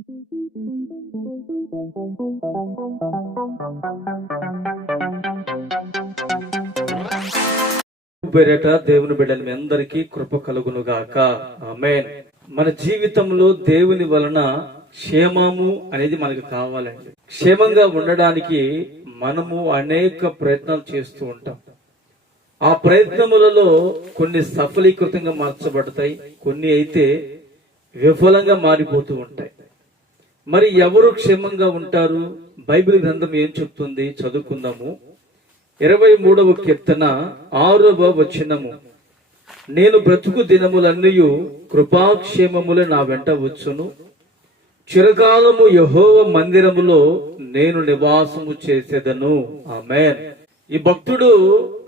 పేరట దేవుని బిడ్డలు మీ అందరికీ కృప కలుగును గాక ఆమేన్. మన జీవితంలో దేవుని వలన క్షేమము అనేది మనకు కావాలండి. క్షేమంగా ఉండడానికి మనము అనేక ప్రయత్నాలు చేస్తూ ఉంటాం. ఆ ప్రయత్నములలో కొన్ని సఫలీకృతంగా మార్చబడతాయి కొన్ని అయితే విఫలంగా మారిపోతూ ఉంటాయి. మరి ఎవరు క్షేమంగా ఉంటారు? బైబిల్ గ్రంథం ఏం చెప్తుంది? చదువుకుందాము. ఇరవై మూడవ కీర్తన ఆరవ వచనము. నేను బ్రతుకు దినములన్నీ కృపాక్షేమములు నా వెంట వచ్చును. చిరకాలము యహోవ మందిరములో నేను నివాసము చేసేదను. ఆమె ఈ భక్తుడు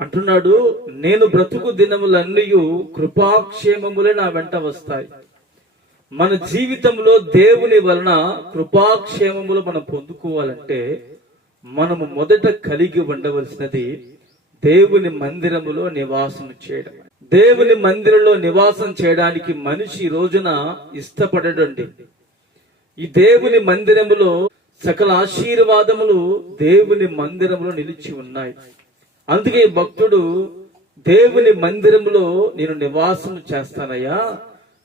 అంటున్నాడు నేను బ్రతుకు దినములన్నీ కృపాక్షేమములే నా వెంట వస్తాయి. మన జీవితంలో దేవుని వలన కృపాక్షేమములు మనం పొందుకోవాలంటే మనము మొదట కలిగి ఉండవలసినది దేవుని మందిరములో నివాసం చేయడం. దేవుని మందిరంలో నివాసం చేయడానికి మనిషి రోజున ఇష్టపడడండి. ఈ దేవుని మందిరములో సకల ఆశీర్వాదములు దేవుని మందిరములో నిలిచి ఉన్నాయి. అందుకే భక్తుడు దేవుని మందిరములో నేను నివాసం చేస్తానయ్యా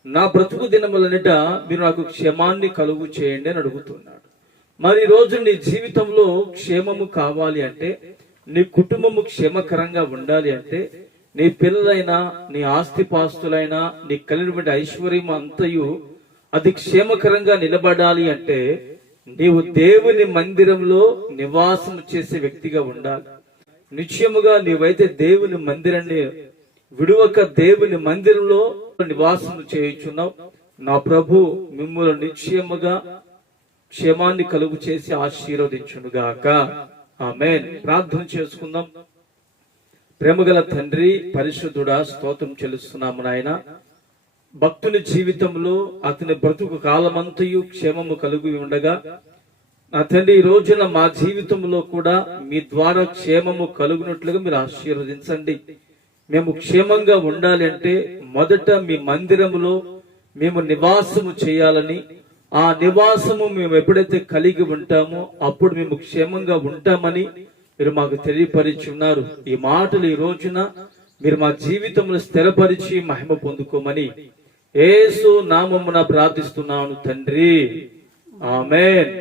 నా బ్రతుకు దినములనిట మీరు నాకు క్షేమాన్ని కలుగు చేయండి అని అడుగుతున్నాడు. మరి రోజు నీ జీవితంలో క్షేమము కావాలి అంటే నీ కుటుంబము క్షేమకరంగా ఉండాలి అంటే నీ పిల్లలైనా నీ ఆస్తిపాస్తులైనా నీ కలిగినటువంటి ఐశ్వర్యం అంతయు అది క్షేమకరంగా నిలబడాలి అంటే నీవు దేవుని మందిరంలో నివాసం చేసే వ్యక్తిగా ఉండాలి. నిశ్చయముగా నీవైతే దేవుని మందిరాన్ని విడువక దేవుని మందిరంలో నివాసము చేయుచున్నావు. నా ప్రభు మిమ్మల్ని నిశ్చయముగా క్షేమాన్ని కలుగు చేసి ఆశీర్వదించునుగాక. ఆమె ప్రార్థన చేసుకుందాం. ప్రేమగల తండ్రి పరిశుద్ధుడా స్తోత్రం చెల్లిస్తున్నాము నాయన. భక్తుని జీవితంలో అతని బ్రతుకు కాలమంతయు క్షేమము కలుగు ఉండగా నా తండ్రి ఈ రోజున మా జీవితంలో కూడా మీ ద్వారా క్షేమము కలుగునట్లుగా మీరు ఆశీర్వదించండి. మేము క్షేమంగా ఉండాలి అంటే మొదట మీ మందిరములో మేము నివాసము చేయాలని ఆ నివాసము మేము ఎప్పుడైతే కలిగి ఉంటామో అప్పుడు మేము క్షేమంగా ఉంటామని మీరు మాకు తెలియపరిచి ఉన్నారు ఈ మాటలు ఈ రోజున మీరు మా జీవితంలో స్థిరపరిచి మహిమ పొందుకోమని ఏసు నామమున ప్రార్థిస్తున్నాను తండ్రి. ఆమెన్.